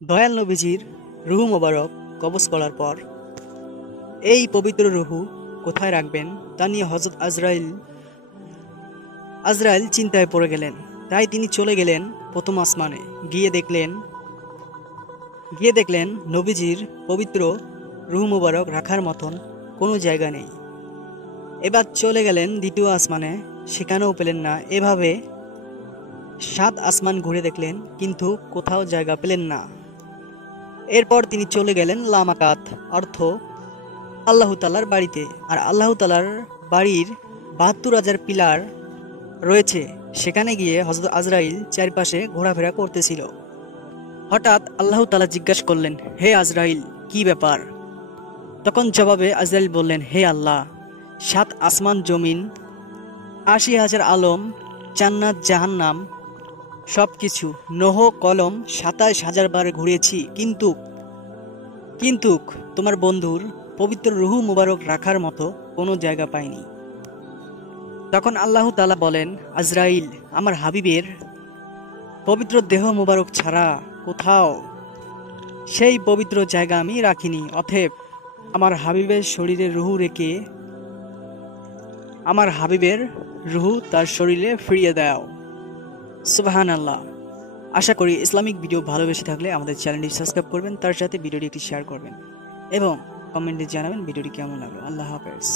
দয়াল নবীজির রুহু মোবারক কবজ করার পর এই পবিত্র রুহু কোথায় রাখবেন তা নিয়ে হযরত আজরাইল চিন্তায় পড়ে গেলেন। তাই তিনি চলে গেলেন প্রথম আসমানে। গিয়ে দেখলেন নবীজির পবিত্র রুহু মোবারক রাখার মতন কোনো জায়গা নেই। এবার চলে গেলেন দ্বিতীয় আসমানে, সেখানেও পেলেন না। এভাবে 7 আসমান ঘুরে দেখলেন, কিন্তু কোথাও জায়গা পেলেন না। এরপর তিনি চলে গেলেন লামাকাত, অর্থ আল্লাহ তাআলার বাড়িতে। আর আল্লাহ তাআলার বাড়ির ৭২,০০০ পিলার রয়েছে। সেখানে গিয়ে হযরত আজরাইল চারপাশে ঘোরাফেরা করতেছিল। হঠাৎ আল্লাহ তাআলা জিজ্ঞাসা করলেন, হে আজরাইল, কি ব্যাপার? তখন জবাবে আজরাইল বললেন, হে আল্লাহ, 7 আসমান জমিন, ৮০,০০০ আলম, জান্নাত জাহান্নাম সবকিছু নোহ কলম ২৭,০০০ বার ঘুরেছি, কিন্তু তোমার বন্ধুর পবিত্র রুহু মুবারক রাখার মতো কোনো জায়গা পাইনি। তখন আল্লাহ তাআলা বলেন, আজরাইল, আমার হাবিবের পবিত্র দেহ মুবারক ছাড়া কোথাও সেই পবিত্র জায়গা আমি রাখিনি। অতএব আমার হাবিবের শরীরে রুহু রেখে আমার হাবিবের রুহু তার শরীরে ফিরিয়ে দাও। সুবহানাল্লাহ। আশা করি ইসলামিক ভিডিও ভালোবেসে থাকলে আমাদের চ্যানেলটি সাবস্ক্রাইব করবেন, তার সাথে ভিডিওটি একটি শেয়ার করবেন এবং কমেন্টে জানাবেন ভিডিওটি কেমন লাগলো। আল্লাহ হাফেজ।